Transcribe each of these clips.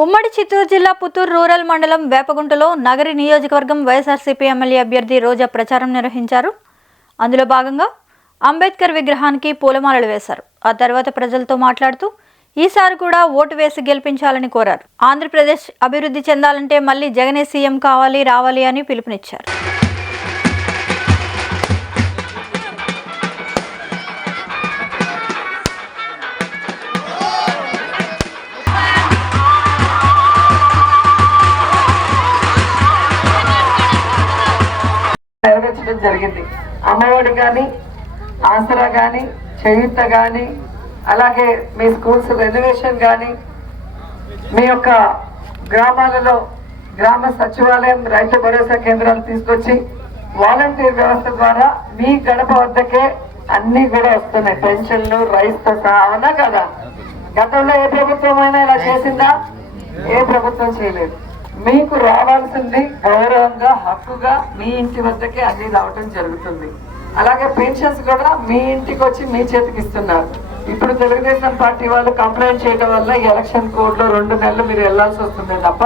ఉమ్మడి చిత్తూరు జిల్లా పుత్తూరు రూరల్ మండలం వేపగుంటలో నగరి నియోజకవర్గం వైఎస్ఆర్సీపీ ఎమ్మెల్యే అభ్యర్థి రోజా ప్రచారం నిర్వహించారు. అందులో భాగంగా అంబేద్కర్ విగ్రహానికి పూలమాలలు వేశారు. ఆ తర్వాత ప్రజలతో మాట్లాడుతూ ఈసారి కూడా ఓటు వేసి గెలిపించాలని కోరారు. ఆంధ్రప్రదేశ్ అభివృద్ధి చెందాలంటే మళ్ళీ జగనే సీఎం కావాలి రావాలి అని పిలుపునిచ్చారు. జరిగింది. అమ్మఒడి కానీ ఆసరా కానీ చేయుత కానీ అలాగే మీ స్కూల్స్ రెనోవేషన్ కానీ మీ యొక్క గ్రామాలలో గ్రామ సచివాలయం రైతు భరోసా కేంద్రాలు తీసుకొచ్చి వాలంటీర్ వ్యవస్థ ద్వారా మీ గడప వద్దకే అన్ని కూడా వస్తున్నాయి. పెన్షన్లు రైస్తో సహా అవునా కదా. గతంలో ఏ ప్రభుత్వం అయినా ఇలా చేసిందా? ఏ ప్రభుత్వం చేయలేదు. మీకు రావాల్సింది గౌరవంగా హక్కుగా మీ ఇంటి వద్దకే అన్ని రావటం జరుగుతుంది. అలాగే పెన్షన్స్ కూడా మీ ఇంటికి వచ్చి మీ చేతికి ఇస్తున్నారు. ఇప్పుడు తెలుగుదేశం పార్టీ వాళ్ళు కంప్లైంట్ చేయడం వల్ల ఎలక్షన్ కోడ్లో రెండు నెలలు మీరు వెళ్ళాల్సి వస్తుంది తప్ప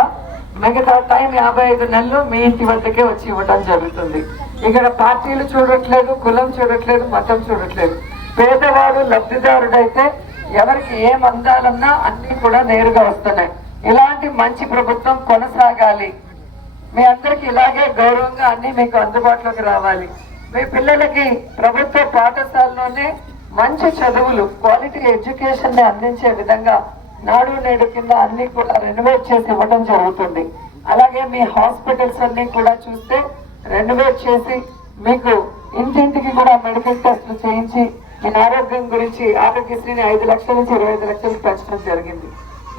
మిగతా టైం యాభై ఐదు నెలలు మీ ఇంటి వద్దకే వచ్చి ఇవ్వడం జరుగుతుంది. ఇక్కడ పార్టీలు చూడట్లేదు కులం చూడట్లేదు మతం చూడట్లేదు. పేదవాడు లబ్ధిదారుడైతే ఎవరికి ఏం అందాలన్నా అన్ని కూడా నేరుగా వస్తున్నాయి. ఇలాంటి మంచి ప్రభుత్వం కొనసాగాలి. మీ అందరికి ఇలాగే గౌరవంగా అన్ని మీకు అందుబాటులోకి రావాలి. మీ పిల్లలకి ప్రభుత్వ పాఠశాలలోనే మంచి చదువులు క్వాలిటీ ఎడ్యుకేషన్ని అందించే విధంగా నాడు నేడు కింద అన్ని కూడా రెనోవేట్ చేసి ఇవ్వడం జరుగుతుంది. అలాగే మీ హాస్పిటల్స్ అన్ని కూడా చూస్తే రెనోవేట్ చేసి మీకు ఇంటింటికి కూడా మెడికల్ టెస్టులు చేయించి మీ ఆరోగ్యం గురించి ఆరోగ్యశ్రీని ఐదు లక్షల నుంచి ఇరవై ఐదు లక్షలు పెంచడం జరిగింది.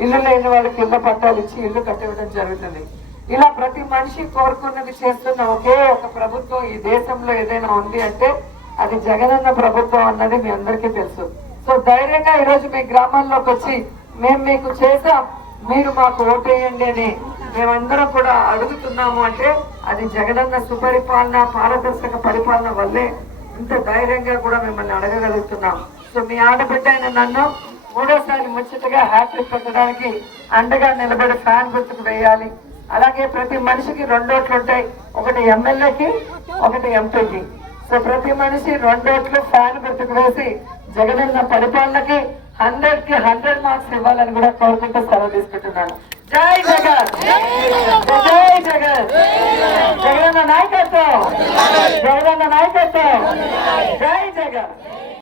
ఇల్లు లేని వాళ్ళకి ఇళ్ళ పట్టాలు ఇచ్చి ఇల్లు కట్టివ్వడం జరుగుతుంది. ఇలా ప్రతి మనిషి కోరుకున్నది చేస్తున్న ఒకే ఒక ప్రభుత్వం ఈ దేశంలో ఏదైనా ఉంది అంటే అది జగనన్న ప్రభుత్వం అన్నది మీ అందరికీ తెలుసు. సో ధైర్యంగా ఈరోజు మీ గ్రామాల్లోకి వచ్చి మేము మీకు చేసాం మీరు మాకు ఓటేయండి అని మేమందరం కూడా అడుగుతున్నాము అంటే అది జగనన్న సుపరిపాలన పారదర్శక పరిపాలన వల్లే ఇంత ధైర్యంగా కూడా మిమ్మల్ని అడగగలుగుతున్నాం. సో మీ ఆడబిడ్డ అయిన నన్ను మూడోసారి ముచ్చటగా హ్యాపీ పెట్టడానికి అండగా నిలబడి ఫ్యాన్ గుర్తుకు వేయాలి. అలాగే ప్రతి మనిషికి రెండోట్లు ఉంటాయి. ఒకటి ఎమ్మెల్యేకి ఒకటి ఎంపీకి. సో ప్రతి మనిషి రెండోట్లు ఫ్యాన్ గుర్తుకు వేసి జగనన్న పరిపాలనకి హండ్రెడ్కి హండ్రెడ్ మార్క్స్ ఇవ్వాలని కూడా కోరుకుంటూ సెలవు తీసుకుంటున్నాను. జై జగన్! జై జగన్! జగనన్న నాయకత్వం! జగనన్న నాయకత్వం! జై జగన్!